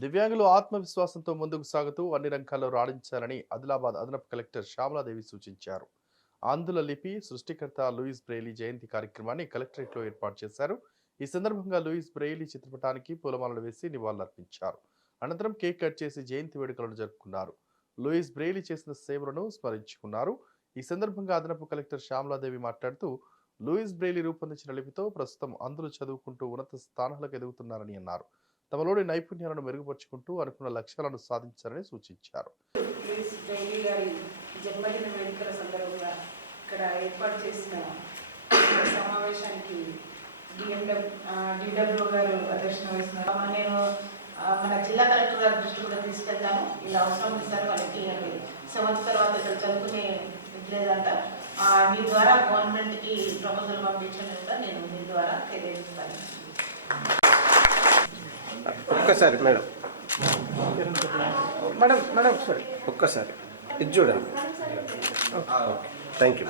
దివ్యాంగులు ఆత్మవిశ్వాసంతో ముందుకు సాగుతూ అన్ని రంగాల్లో రాణించాలని ఆదిలాబాద్ అదనపు కలెక్టర్ శ్యామలాదేవి సూచించారు. ఆంధ్రుల లిపి సృష్టికర్త లూయిస్ బ్రెయిలీ జయంతి కార్యక్రమాన్ని కలెక్టరేట్లో ఏర్పాటు చేశారు. ఈ సందర్భంగా లూయిస్ బ్రెయిలీ చిత్రపటానికి పూలమాలలు వేసి నివాళులర్పించారు. అనంతరం కేక్ కట్ చేసి జయంతి వేడుకలను జరుపుకున్నారు. లూయిస్ బ్రెయిలీ చేసిన సేవలను స్మరించుకున్నారు. ఈ సందర్భంగా అదనపు కలెక్టర్ శ్యామలాదేవి మాట్లాడుతూ లూయిస్ బ్రెయిలీ రూపొందించిన లిపితో ప్రస్తుతం అందరూ చదువుకుంటూ ఉన్నత స్థానాలకు ఎదుగుతున్నారని అన్నారు. తమలోని నైపుణ్యాలను మెరుగుపరుచుకుంటూ అనుకున్న లక్ష్యాలను సాధించాలని సూచించారు. లూయిస్ బ్రెయిలీ గారి జన్మదిన వేడుకల సందర్భంగా ఇక్కడ ఏర్పాటు చేసిన సమావేశానికి డిడబ్ల్యూ గారు అధ్యక్షత వహిస్తున్నారు. నేను మన జిల్లా కలెక్టర్ గారి దృష్టి కూడా తీసుకెళ్తాను. ఇలా అవసరం ఉంది సార్, వాళ్ళకి 7th తర్వాత ఇక్కడ చదువుకునే లేదంట. మీ ద్వారా గవర్నమెంట్కి ప్రపోజల్ పంపించడం కూడా నేను మీ ద్వారా తెలియజేస్తాను. ఒక్కసారి మేడం మేడం మేడం ఒకసారి ఒక్కసారి ఇది చూడండి. Thank you.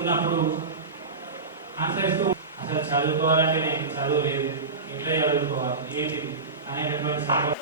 ఉన్నప్పుడు ఆన్సర్స్ అసలు చదువుకోవాలంటే నేను చదువు లేదు, ఇంట్లో చదువుకోవాలి ఏంటిది అనేటటువంటి